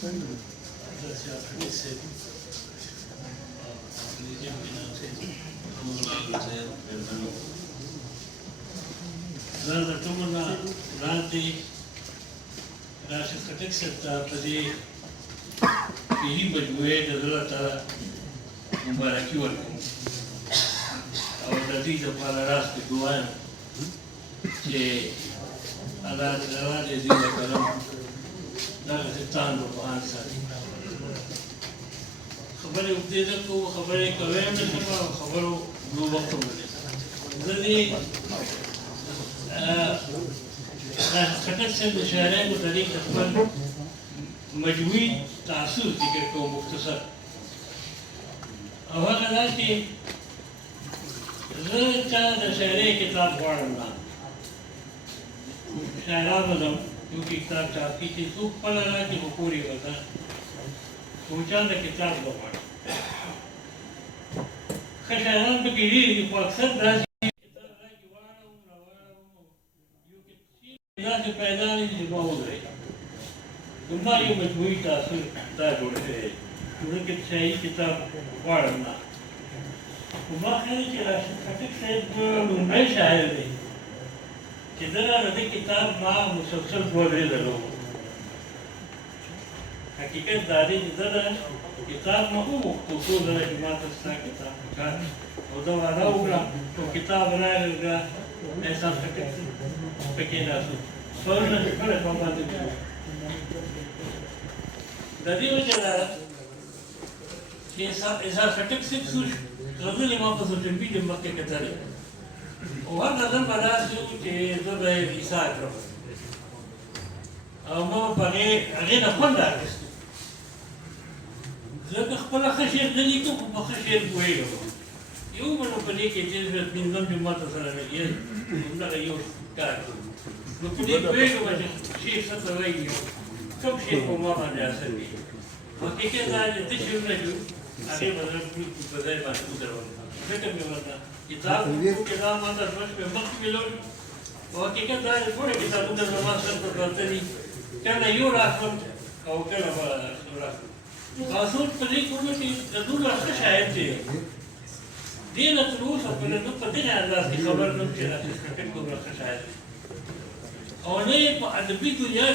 زاد ټولنا وړاندې راشد خټک صاحب ته په دې ملي مجموعې د زړه ته مبارکي ورکوم او د دې لپاره راز په دعا یم چې الله دې دې کرم دغه تاند په ان ساتي خبرې وکړې ده کو خبرې کوي مې خبرو نو وخت ولې زه دې خټک صاحب د شاعرانو تاریخ خپل مجموعي تاثر ذکر کوم مختصر او هغه دا چې زه چا د شاعرۍ کتاب غواړم نه شاعرانو زم یو کتاب چاپ کړي چې څوک خپله راکړي خو پورې ورته خو چا د کتاب وغواړم ښه شاعران پکې ډېر دي خو اکثر داسې داسې پیدا نه دي چې ما ودرېږي زما یو مجموعي تاثر دا جوړ شوی دی زه کې شاعري کتاب غواړم نه خو ما خیال چې راشد خټک صاحب لومړی شاعر دی چې زه د دې کتاب ما مسلسل دوه درې ځله حقیقت دا دی چې زه د کتاب نه وغوښتو څو ځله چې ما ته ستا کتاب پکار او زه وعده وکړه چې کتاب راغی بیا احساس خټک پکې ناست سوالونه چې کله په باندې د دې وجه دا ده چې احساس خټک صاحب غزلې ما په سوشل میډیا مخکې کتلې او هر غزل به داسې و چې زه به یې ایسا کړم او ما په هغې نه خوند اخیستو زه که خپله ښه شعر نه لیکم خو په ښه شعر پوهېږم یو به نو په دې کې چې پنځم جومات سره لګېږي همدغه یو کار کوم نو په دې پوهېږم چې شعر څه ته وایي کوم شعر په ما باندې اثر کوي حقیقت دا چې ته شعرونه جوړ هغې به زه په ځای باندې ودرولم فکر مې ورته کتاب کتاب ما ته ژوند مې مخکې مېلو او حقیقت دا چې ټوله کتابونه زما سر ته پراته دي کله یو راخلم او کله به راخلم او سوچ په دې کوم چې د دومره ښه شاعر دی دې نه تر اوسه پورې زه په دغه انداز کې خبر نه وم چې راشد خټک دومره ښه شاعر دی او نه یې په ادبي دنیا